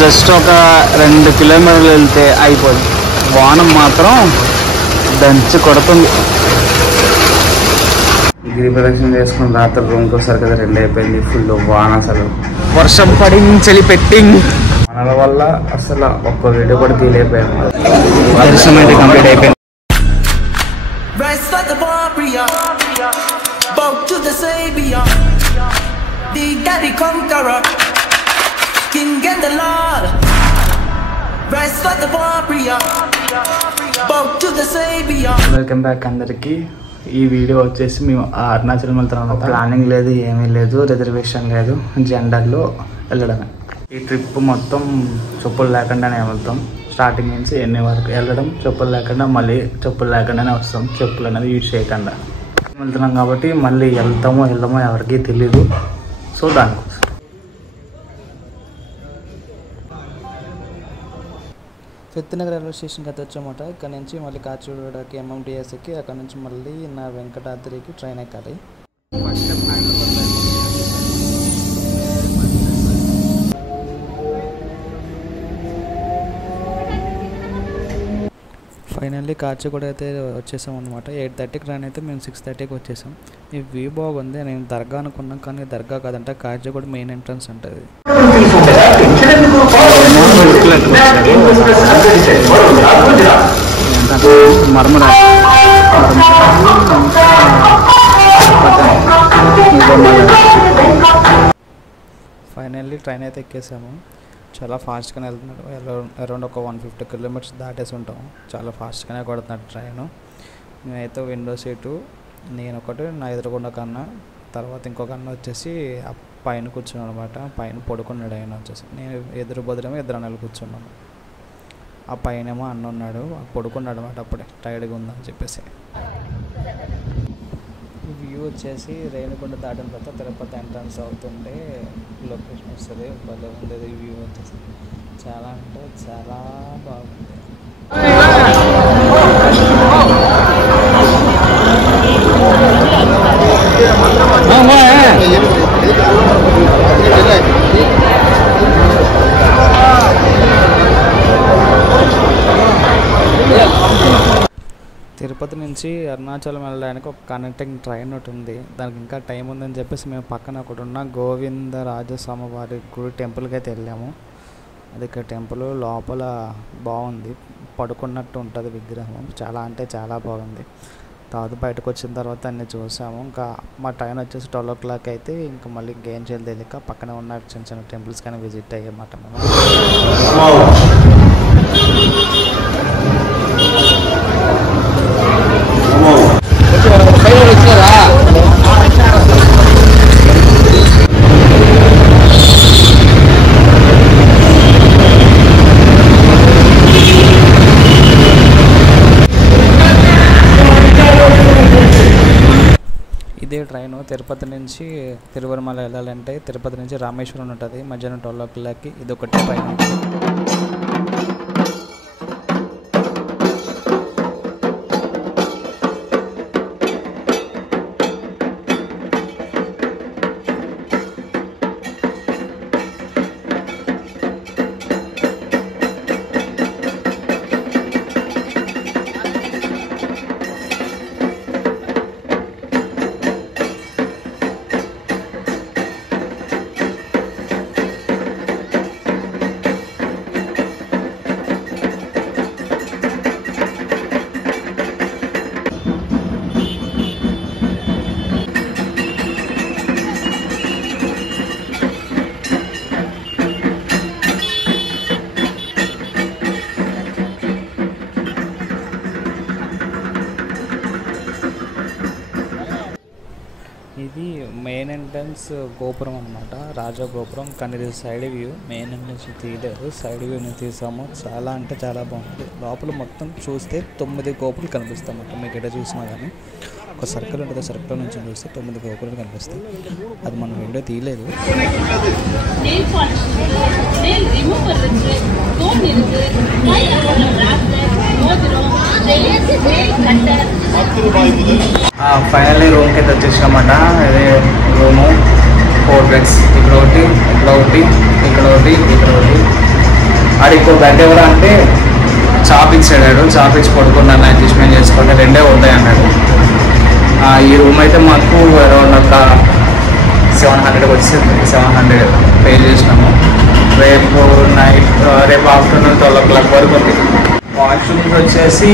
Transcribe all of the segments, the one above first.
Just ఒక 2 కిలోమీటర్లు వెళ్తే అయిపోతుంది. వాన మాత్రం దంచి కొడుతుంది. గిరి ప్రదక్షిణ చేసుకుని రాత్రి రూమ్కి వచ్చేసరికి కదా 2 అయిపోయింది. ఫుల్ వాన, అసలు వర్షం పడి చలి పెట్టి వానల వల్ల అసలు ఒక్క వీడియో కూడా తీయలేకపోయాను. దర్శనం అయితే కంప్లీట్ అయిపోయింది. వెల్కమ్ బ్యాక్ అందరికి. ఈ వీడియో వచ్చేసి మేము అరుణాచలం వెళ్తున్నాం. ప్లానింగ్ లేదు, ఏమీ లేదు, రిజర్వేషన్ లేదు, జెండర్లో వెళ్ళడమే. ఈ ట్రిప్ మొత్తం చెప్పులు లేకుండానే వెళ్తాం. స్టార్టింగ్ నుంచి ఎన్ని వరకు వెళ్ళడం చెప్పులు లేకుండా, మళ్ళీ చెప్పులు లేకుండానే వస్తాం. చెప్పులు అనేది యూజ్ చేయకుండా వెళ్తున్నాం కాబట్టి మళ్ళీ వెళ్తామో వెళ్ళమో ఎవరికి తెలీదు. సో దానికోసం ఫిత్నగర్ రైల్వే స్టేషన్కి అయితే వచ్చామట. ఇక్కడ నుంచి మళ్ళీ కాచిగూడకి ఎంఎంటీఎస్కి, అక్కడ నుంచి మళ్ళీ నా వెంకటాద్రికి ట్రైన్ ఎక్కాలి. ఫైనల్లీ కాచిగూడ అయితే వచ్చేసాం అనమాట. 8:30కి ట్రైన్ అయితే మేము 6:30కి వచ్చేసాం. ఈ వ్యూ బాగుంది. నేను దర్గా అనుకున్నాం, కానీ దర్గా కాదంటే కాచిగూడ మెయిన్ ఎంట్రన్స్ ఉంటుంది. ఫైనల్లీ ట్రైన్ అయితే ఎక్కేసాము. చాలా ఫాస్ట్గానే వెళ్తున్నాడు. అరౌండ్ ఒక 150 కిలోమీటర్స్ దాటేసి ఉంటాము. చాలా ఫాస్ట్గానే కొడుతున్నాడు ట్రైన్. మేమైతే విండో సీటు, నేను ఒకటి, నా ఎదురుగుండా కన్నా, తర్వాత ఇంకొక అన్న వచ్చేసి పైన కూర్చున్నాడు అనమాట. పైన పడుకున్నాడు ఆయన వచ్చేసి. నేను ఎదురు బదులేమో 2 అన్నలు కూర్చున్నాను. ఆ పైనేమో అన్న ఉన్నాడు, పడుకున్నాడు అనమాట. అప్పుడే టైర్డ్గా ఉందని చెప్పేసి. వ్యూ వచ్చేసి రేణిగుండ దాటిన తర్వాత తిరుపతి ఎంట్రన్స్ అవుతుంటే లొకేషన్ వస్తుంది. భలే ఉంది వ్యూ వచ్చేసి. చాలా అంటే చాలా బాగుంది. తిరుపతి నుంచి అరుణాచలం వెళ్ళడానికి ఒక కనెక్టింగ్ ట్రైన్ ఒకటి ఉంది. దానికి ఇంకా టైం ఉందని చెప్పేసి మేము పక్కన ఒకటి ఉన్న గోవిందరాజస్వామి వారి గుడి టెంపుల్కి అయితే వెళ్ళాము. అది ఇక్కడ టెంపుల్ లోపల బాగుంది, పడుకున్నట్టు ఉంటుంది విగ్రహం. చాలా అంటే చాలా బాగుంది. తర్వాత బయటకు వచ్చిన తర్వాత అన్నీ చూసాము. ఇంకా మా ట్రైన్ వచ్చేసి 12 o'clock అయితే ఇంకా మళ్ళీ గేమ్ చేయాలి తెలియక పక్కన ఉన్న చిన్న చిన్న టెంపుల్స్ కానీ విజిట్ అయ్యామాట మేము. ఇదే ట్రైన్ తిరుపతి నుంచి తిరువరమల వెళ్ళాలంటే తిరుపతి నుంచి రామేశ్వరం ఉంటుంది. మధ్యాహ్నం 12 o'clockకి ఇది ఒకటే ట్రైన్ ఉంటుంది. ఇది మెయిన్ ఎంట్రన్స్ గోపురం అనమాట, రాజా గోపురం. కానీ ఇది సైడ్ వ్యూ, మెయిన్ ఎంట్రన్స్ తీయలేదు, సైడ్ వ్యూని తీసాము. చాలా అంటే చాలా బాగుంది. లోపల మొత్తం చూస్తే 9 గోపురాలు కనిపిస్తాయన్నమాట. మీకు ఎక్కడ చూసినా కానీ ఒక సర్కిల్ ఉంటుంది, సర్కిల్ నుంచి చూస్తే 9 గోపురాలు కనిపిస్తాయి. అది మనం వీడియో తీయలేదు. ఫైనల్లీ రూమ్కి అయితే వచ్చేసామన్నమాట. అదే రూము 4 beds, ఇక్కడ ఒకటి, ఇక్కడ ఒకటి, ఇక్కడ ఒకటి, ఇక్కడ ఒకటి. ఆడికి బెడ్ ఎవరు అంటే చాపిక్స్ అడాడు, చాపిక్స్ పడుకున్నాను అడ్జస్ట్మెంట్ చేసుకుంటే 2 అవుతాయి అన్నాడు. ఈ రూమ్ అయితే మాకు అరౌండ్ ఒక 700 వచ్చింది. 700 పే చేసినాము. రేపు ఆఫ్టర్నూన్ 12 o'clock వరకు ఉంది. వాష్రూమ్స్ వచ్చేసి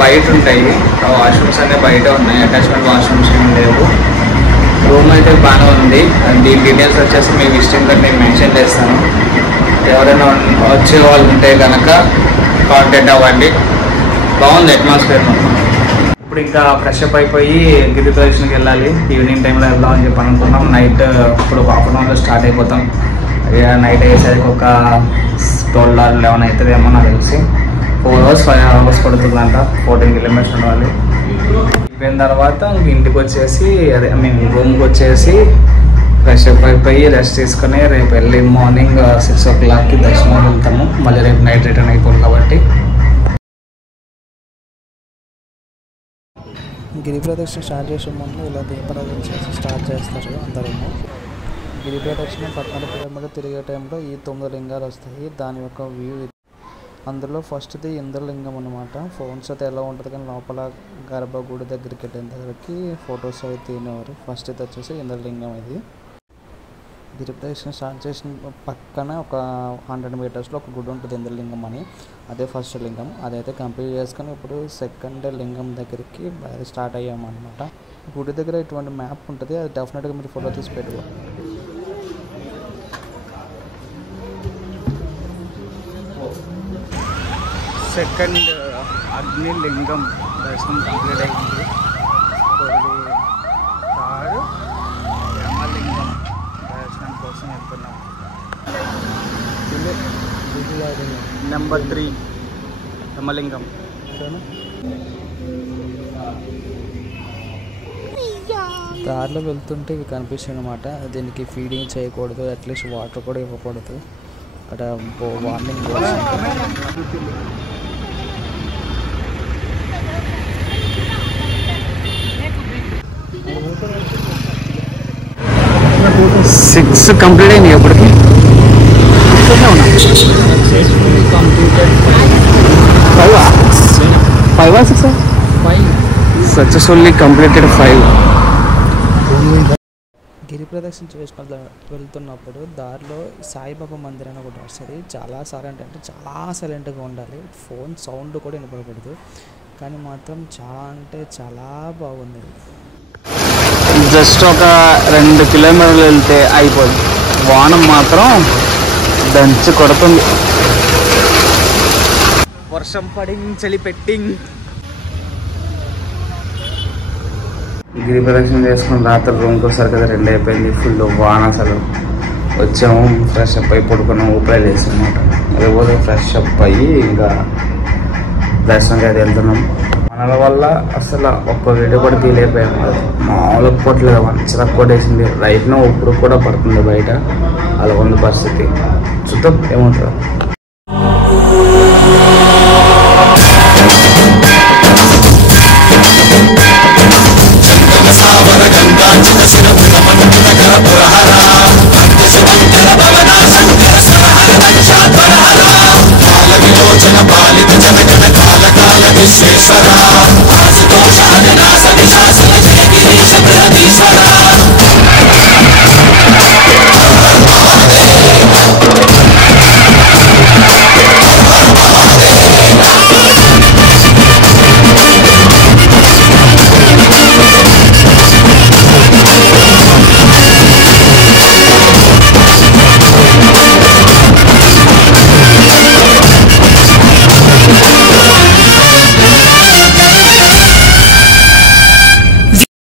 బయట ఉంటాయి. వాష్రూమ్స్ అన్నీ బయట ఉన్నాయి, అటాచ్మెంట్ వాష్రూమ్స్ ఏమి లేవు. రూమ్ అయితే బాగానే ఉంది. దీని డీటెయిల్స్ వచ్చేసి మీ విజిటింగ్ కార్డ్ నేను మెన్షన్ చేస్తాను. ఎవరైనా వచ్చే వాళ్ళు ఉంటే కనుక కాంటాక్ట్ అవ్వండి. బాగుంది అట్మాస్ఫియర్ మొత్తం. ఇప్పుడు ఇంకా ఫ్రెష్ అప్ అయిపోయి గిరి ప్రదర్శనకి వెళ్ళాలి. ఈవినింగ్ టైంలో వెళ్దామని చెప్పి అనుకున్నాం. నైట్ ఇప్పుడు ఆఫ్టర్నూన్లో స్టార్ట్ అయిపోతాం. నైట్ అయ్యేసరికి ఒక 12 or 11 అవుతుందేమో నాకు తెలిసి. 4 hours 5 hours పడుతుందంట. 14 kilometers ఉండాలి. అయిపోయిన తర్వాత ఇంటికి వచ్చేసి రూమ్కి వచ్చేసి ఫ్రెష్ అప్ అయిపోయి రెస్ట్ తీసుకొని రేపు ఎర్లీ మార్నింగ్ 6 o'clockకి దర్శనం వెళ్తాము. మళ్ళీ రేపు నైట్ రిటర్న్ అయిపోతుంది కాబట్టి. గిరి ప్రదక్షిణ స్టార్ట్ చేసే ముందు ఇలా దీపారాధన చేసి స్టార్ట్ చేస్తారు అందరూ. గిరి ప్రదక్షిణ 14 kilometers తిరిగే టైంలో ఈ 9 లింగాలు వస్తాయి. దాని యొక్క వ్యూ అందులో ఫస్ట్ది ఇంద్రలింగం అనమాట. ఫోన్స్ అయితే ఎలా ఉంటుంది కానీ లోపల గర్భగుడి దగ్గరికి వెళ్ళిన దగ్గరికి ఫొటోస్ అవి తినేవారు. ఫస్ట్ ఇది వచ్చేసి ఇంద్రలింగం. ఇది గిరి ప్రదక్షిణ స్టార్ట్ చేసిన పక్కన ఒక 100 meters ఒక గుడి ఉంటుంది ఇంద్రలింగం అని. అదే ఫస్ట్ లింగం. అదైతే కంప్లీట్ చేసుకొని ఇప్పుడు సెకండ్ లింగం దగ్గరికి స్టార్ట్ అయ్యామన్నమాట. గుడి దగ్గర ఇటువంటి మ్యాప్ ఉంటుంది, అది డెఫినెట్గా మీరు ఫోటో తీసి పెట్టుకోవాలి. సెకండ్ అగ్నిలింగం దర్శనం కంప్లీట్ అయింది. థర్డ్ యమలింగం దర్శనం కోసం వెళ్తున్నాం. నెంబర్ 3 యమలింగం. దారిలో వెళ్తుంటే ఇవి కనిపిస్తాయి అనమాట. దీనికి ఫీడింగ్ చేయకూడదు, అట్లీస్ట్ వాటర్ కూడా ఇవ్వకూడదు. అక్కడ వార్నింగ్. 6 కంప్లీట్ అయింది ఎప్పటికి. Successfully completed 5. గిరి ప్రదక్షిణ చేసుకుని వెళ్తున్నప్పుడు దారిలో సాయిబాబా మందిర్ అని ఒకటి వస్తుంది. చాలా సైలెంట్ అంటే చాలా సైలెంట్గా ఉండాలి. ఫోన్ సౌండ్ కూడా వినపడకూడదు. కానీ మాత్రం చాలా అంటే చాలా బాగుంది. జస్ట్ ఒక 2 kilometers వెళ్తే అయిపోద్ది. వాన మాత్రం దంచి కొడుతుంది. వర్షం పడింగ్, చలి పెట్టింగ్. గిరి ప్రదక్షిణ చేసుకుని రాత్రి రూమ్కి వచ్చేసరికి 2 అయిపోయింది. ఫుల్ వాన. అసలు వచ్చాము, ఫ్రెష్ అప్ అయ్యి పడుకున్నాము. ఊపిరి లేసాం అనమాట. రేపు ఫ్రెష్ అప్ అయ్యి ఇంకా దర్శనంకి అయితే వెళ్తున్నాం. మనల వల్ల అసలు ఒక్క వీడియో కూడా తీయలేకపోయాము. మామూలుగా కొట్టలేదు, మంచిగా కొట్టేసింది. రైట్నో ఇప్పుడు కూడా పడుతుంది బయట. అలా ఉంది పరిస్థితి. చూద్దాం ఏమవుతుందో.